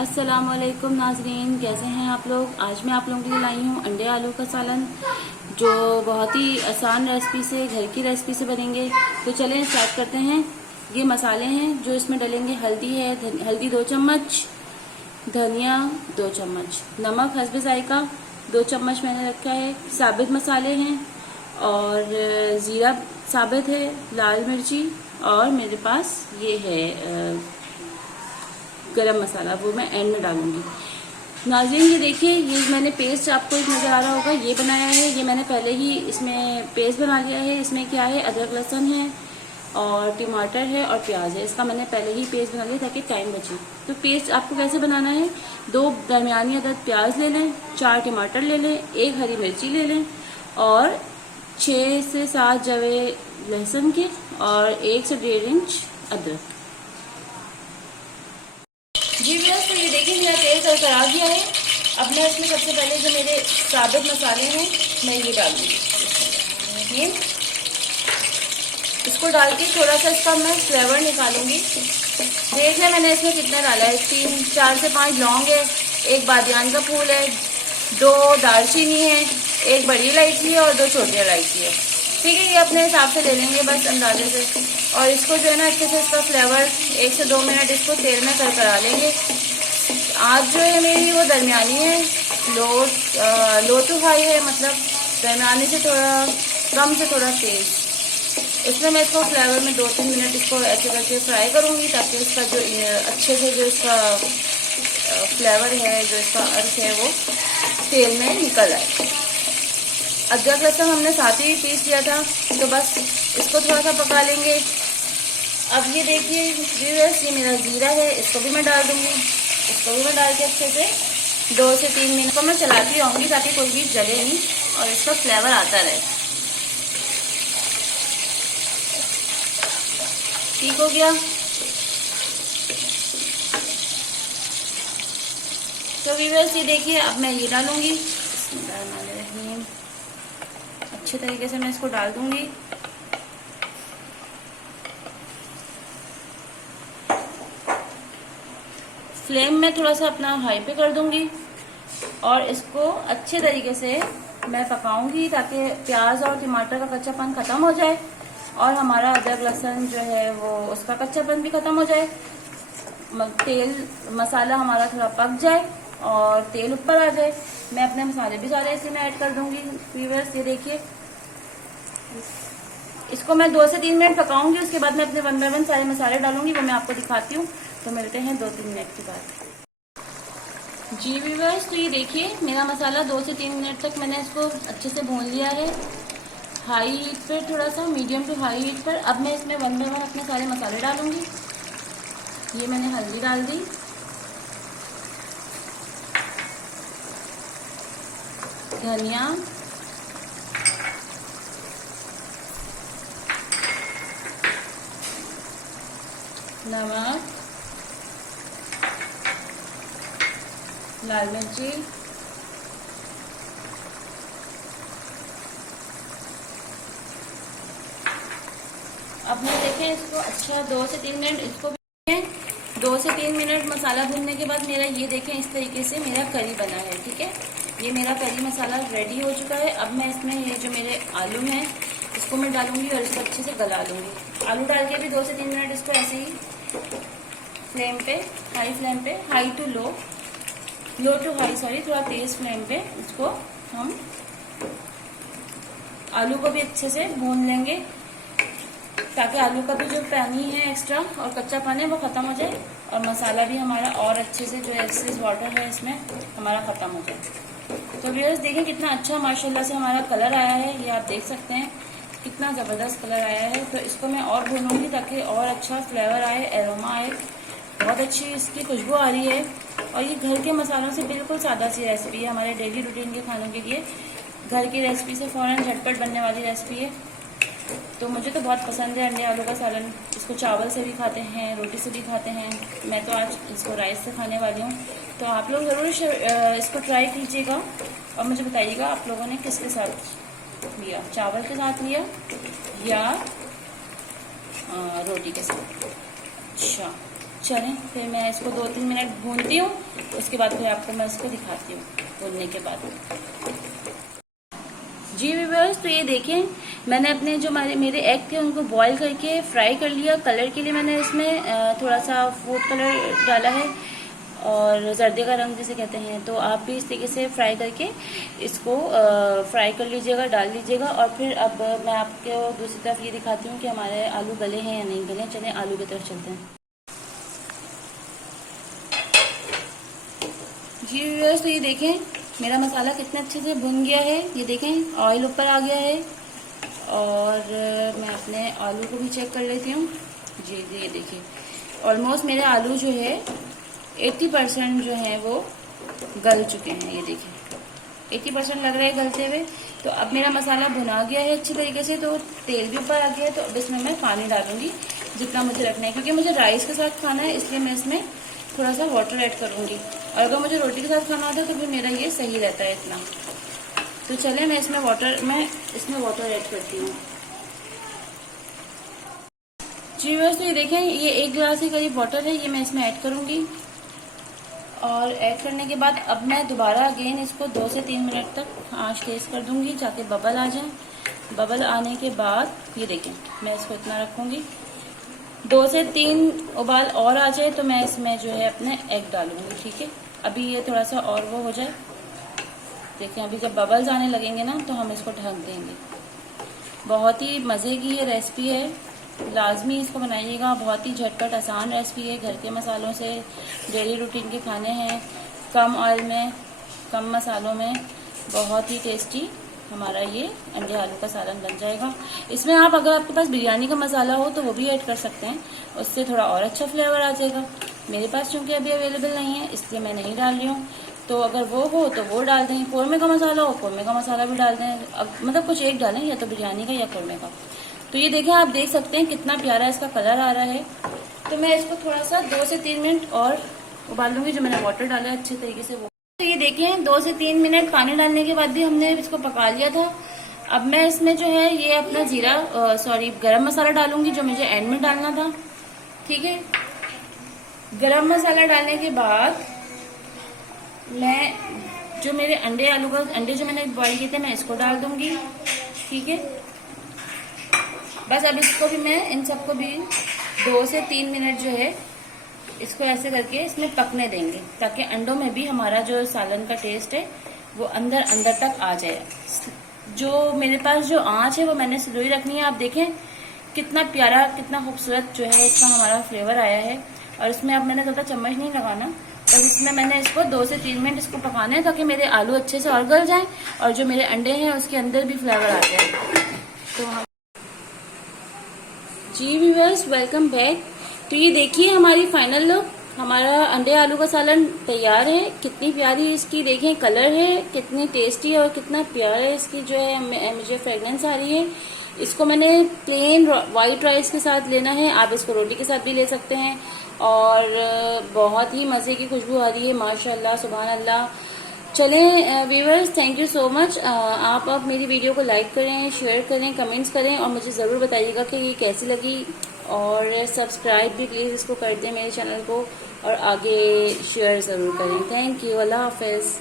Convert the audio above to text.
अस्सलामुअलैकुम नाजरीन, कैसे हैं आप लोग। आज मैं आप लोगों के लिए लाई हूँ अंडे आलू का सालन, जो बहुत ही आसान रेसिपी से, घर की रेसिपी से बनेंगे। तो चलें स्टार्ट करते हैं। ये मसाले हैं जो इसमें डलेंगे। हल्दी है, हल्दी 2 चम्मच, धनिया 2 चम्मच, नमक हस्ब जायका 2 चम्मच मैंने रखा है। साबित मसाले हैं और ज़ीरा साबित है, लाल मिर्ची, और मेरे पास ये है गरम मसाला, वो मैं एंड में डालूंगी। नाज़रीन ये देखिए, ये मैंने पेस्ट, आपको एक नज़र आ रहा होगा, ये बनाया है। ये मैंने पहले ही इसमें पेस्ट बना लिया है। इसमें क्या है, अदरक लहसुन है और टमाटर है और प्याज है। इसका मैंने पहले ही पेस्ट बना लिया ताकि टाइम बचे। तो पेस्ट आपको कैसे बनाना है, 2 दरमियानी अदद प्याज ले लें, 4 टमाटर ले लें, 1 हरी मिर्ची ले लें और 6 से 7 जवे लहसुन के और 1 से 1.5 इंच अदरक। जी बस, तो ये देखिए मेरा तेल करकरा गया है। अब मैं इसमें सबसे पहले जो मेरे साबित मसाले हैं मैं ये डालूंगी। इसको डाल के थोड़ा सा इसका मैं फ्लेवर निकालूंगी। देख लें मैंने इसमें कितना डाला है, 4 से 5 लौंग है, 1 बादियान का फूल है, 2 दालचीनी है, 1 बड़ी इलायची है और 2 छोटी इलायची है। ठीक है, ये अपने हिसाब से ले लेंगे बस अंदाजे से। और इसको जो है ना अच्छे से इसका फ्लेवर 1 से 2 मिनट इसको तेल में करकरा लेंगे। आँच जो है मेरी वो दरमियानी है, लो टू हाई है, मतलब दरमियानी से थोड़ा कम से थोड़ा तेज। इसमें मैं इसको फ्लेवर में 2-3 मिनट इसको ऐसे करके फ्राई करूँगी ताकि इसका जो अच्छे से जो इसका फ्लेवर है, जो इसका अर्क है, वो तेल में निकल आए। अदरक लहसुन हमने साथ ही पीस दिया था, तो बस इसको थोड़ा सा पका लेंगे। अब ये देखिए व्यूअर्स, ये मेरा जीरा है, इसको भी मैं डाल दूंगी। इसको भी मैं डाल के अच्छे से 2 से 3 मिनट को मैं चलाती रहूँगी ताकि कोई भी जले नहीं और इसका फ्लेवर आता रहे। ठीक हो गया। तो व्यूअर्स ये देखिए, अब मैं ये डालूंगी। अच्छे तरीके से मैं इसको डाल दूंगी। फ्लेम में थोड़ा सा अपना हाई पे कर दूंगी और इसको अच्छे तरीके से मैं पकाऊंगी ताकि प्याज और टमाटर का कच्चापन खत्म हो जाए और हमारा अदरक लहसुन जो है वो उसका कच्चापन भी खत्म हो जाए। तेल मसाला हमारा थोड़ा पक जाए और तेल ऊपर आ जाए। मैं अपने मसाले भी सारे इसी में ऐड कर दूंगी। व्यूअर्स ये देखिए, इसको मैं 2 से 3 मिनट पकाऊंगी। उसके बाद मैं अपने 1 बाय 1 सारे मसाले डालूंगी, वो मैं आपको दिखाती हूँ। तो मिलते हैं 2-3 मिनट के बाद। जी व्यूअर्स, तो ये देखिए मेरा मसाला 2 से 3 मिनट तक मैंने इसको अच्छे से भून लिया है, हाई हीट पर, थोड़ा सा मीडियम टू हाई हीट पर। अब मैं इसमें 1 बाय 1 अपने सारे मसाले डालूंगी। ये मैंने हल्दी डाल दी, धनिया, नमक, लाल मिर्ची, अब मैं देखें इसको अच्छा 2 से 3 मिनट इसको भी 2 से 3 मिनट मसाला भूनने के बाद मेरा ये देखें इस तरीके से मेरा करी बना है। ठीक है, ये मेरा करी मसाला रेडी हो चुका है। अब मैं इसमें ये जो मेरे आलू हैं इसको मैं डालूंगी और इसको अच्छे से गला लूंगी। आलू डाल के भी 2 से 3 मिनट इसको ऐसे ही फ्लेम पे, हाई फ्लेम पे, high to low, low to high sorry, थोड़ा तेज फ्लेम पे इसको हम आलू को भी अच्छे से भून लेंगे ताकि आलू का भी जो पानी है एक्स्ट्रा और कच्चा पानी है वो खत्म हो जाए और मसाला भी हमारा और अच्छे से जो एक्सेस वाटर है इसमें हमारा खत्म हो जाए। तो व्यूअर्स देखें कितना अच्छा माशाल्लाह से हमारा कलर आया है, ये आप देख सकते हैं कितना ज़बरदस्त कलर आया है। तो इसको मैं और भूनूंगी ताकि और अच्छा फ्लेवर आए, एरोमा आए, बहुत अच्छी इसकी खुशबू आ रही है। और ये घर के मसालों से बिल्कुल सादा सी रेसिपी है, हमारे डेली रूटीन के खानों के लिए घर की रेसिपी से फ़ौरन झटपट बनने वाली रेसिपी है। तो मुझे तो बहुत पसंद है अंडे आलू का सालन। इसको चावल से भी खाते हैं, रोटी से भी खाते हैं। मैं तो आज इसको राइस से खाने वाली हूँ। तो आप लोग ज़रूर इसको ट्राई कीजिएगा और मुझे बताइएगा आप लोगों ने किसके साथ लिया, चावल के साथ लिया या रोटी के साथ। अच्छा चलें, फिर मैं इसको 2-3 मिनट भूनती हूँ उसके बाद फिर आपको मैं इसको दिखाती हूँ भूनने के बाद। जी व्यूअर्स, तो ये देखें मैंने अपने जो मेरे एग थे उनको बॉईल करके फ्राई कर लिया। कलर के लिए मैंने इसमें थोड़ा सा फूड कलर डाला है और जर्दे का रंग जिसे कहते हैं। तो आप भी इस तरीके से फ्राई करके इसको फ्राई कर लीजिएगा, डाल लीजिएगा। और फिर अब मैं आपको दूसरी तरफ ये दिखाती हूँ कि हमारे आलू गले हैं या नहीं गले। चलें आलू की तरफ चलते हैं। जी व्यूअर्स, तो ये देखें मेरा मसाला कितने अच्छे से भुन गया है। ये देखें ऑयल ऊपर आ गया है। और मैं अपने आलू को भी चेक कर लेती हूँ। जी ये देखिए ऑलमोस्ट मेरे आलू जो है 80% जो है वो गल चुके हैं। ये देखिए 80% लग रहा है गलते हुए। तो अब मेरा मसाला भुना गया है अच्छी तरीके से, तो तेल भी ऊपर आ गया है। तो अब इसमें मैं पानी डालूंगी जितना मुझे रखना है, क्योंकि मुझे राइस के साथ खाना है, इसलिए मैं इसमें थोड़ा सा वाटर ऐड करूंगी। और अगर मुझे रोटी के साथ खाना होता है तो फिर मेरा ये सही रहता है इतना। तो चले मैं इसमें वाटर ऐड करती हूँ। जी बस, तो ये देखें ये 1 गिलास के करीब वाटर है, ये मैं इसमें ऐड करूंगी। और ऐड करने के बाद अब मैं दोबारा अगेन इसको 2 से 3 मिनट तक आंच तेज कर दूंगी ताकि बबल आ जाए। बबल आने के बाद ये देखें मैं इसको इतना रखूंगी, 2 से 3 उबाल और आ जाए तो मैं इसमें जो है अपने एग डालूंगी। ठीक है, अभी ये थोड़ा सा और वो हो जाए। देखें अभी जब बबल्स आने लगेंगे ना तो हम इसको ढक देंगे। बहुत ही मज़े की ये रेसिपी है, लाजमी इसको बनाइएगा। बहुत ही झटपट आसान रेसिपी है, घर के मसालों से डेली रूटीन के खाने हैं, कम ऑयल में कम मसालों में बहुत ही टेस्टी हमारा ये अंडे आलू का सालन बन जाएगा। इसमें आप अगर आपके पास बिरयानी का मसाला हो तो वो भी ऐड कर सकते हैं, उससे थोड़ा और अच्छा फ्लेवर आ जाएगा। मेरे पास चूंकि अभी अवेलेबल नहीं है इसलिए मैं नहीं डाल रही हूँ। तो अगर वो हो तो वो डाल दें, कौरमे का मसाला हो कौरमे का मसाला भी डाल दें। मतलब कुछ एक डालें, या तो बिरयानी का या कौरमे का। तो ये देखें आप देख सकते हैं कितना प्यारा इसका कलर आ रहा है। तो मैं इसको थोड़ा सा 2 से 3 मिनट और उबाल लूंगी, जो मैंने वाटर डाला है अच्छे तरीके से वो। तो ये देखें 2 से 3 मिनट पानी डालने के बाद भी हमने इसको पका लिया था। अब मैं इसमें जो है ये अपना गरम मसाला डालूंगी, जो मुझे एंड में डालना था। ठीक है, गरम मसाला डालने के बाद मैं जो मेरे अंडे जो मैंने बॉईल किए थे मैं इसको डाल दूंगी। ठीक है, बस अब इसको भी मैं इन सबको भी 2 से 3 मिनट जो है इसको ऐसे करके इसमें पकने देंगे, ताकि अंडों में भी हमारा जो सालन का टेस्ट है वो अंदर अंदर तक आ जाए। जो मेरे पास जो आंच है वो मैंने स्लो ही रखनी है। आप देखें कितना प्यारा कितना खूबसूरत जो है इसका हमारा फ्लेवर आया है। और इसमें अब मैंने ज़्यादा चम्मच नहीं लगाना, बस इसमें मैंने इसको 2 से 3 मिनट इसको पकाना है, ताकि मेरे आलू अच्छे से और गल जाएं और जो मेरे अंडे हैं उसके अंदर भी फ्लेवर आ जाए। तो हम जी व्यूअर्स, वेलकम बैक। तो ये देखिए हमारी फाइनल लुक, हमारा अंडे आलू का सालन तैयार है। कितनी प्यारी इसकी देखें कलर है, कितनी टेस्टी और कितना प्यारा इसकी जो है मुझे फ्रेगनेंस आ रही है। इसको मैंने प्लेन वाइट राइस के साथ लेना है, आप इसको रोटी के साथ भी ले सकते हैं। और बहुत ही मज़े की खुशबू आ रही है, माशाल्लाह सुभान अल्लाह। चलें viewers, thank you so much. आप अब मेरी वीडियो को लाइक करें, शेयर करें, कमेंट्स करें और मुझे ज़रूर बताइएगा कि ये कैसी लगी। और सब्सक्राइब भी प्लीज़ इसको कर दें मेरे चैनल को, और आगे शेयर ज़रूर करें। थैंक यू, अल्लाह हाफिज़।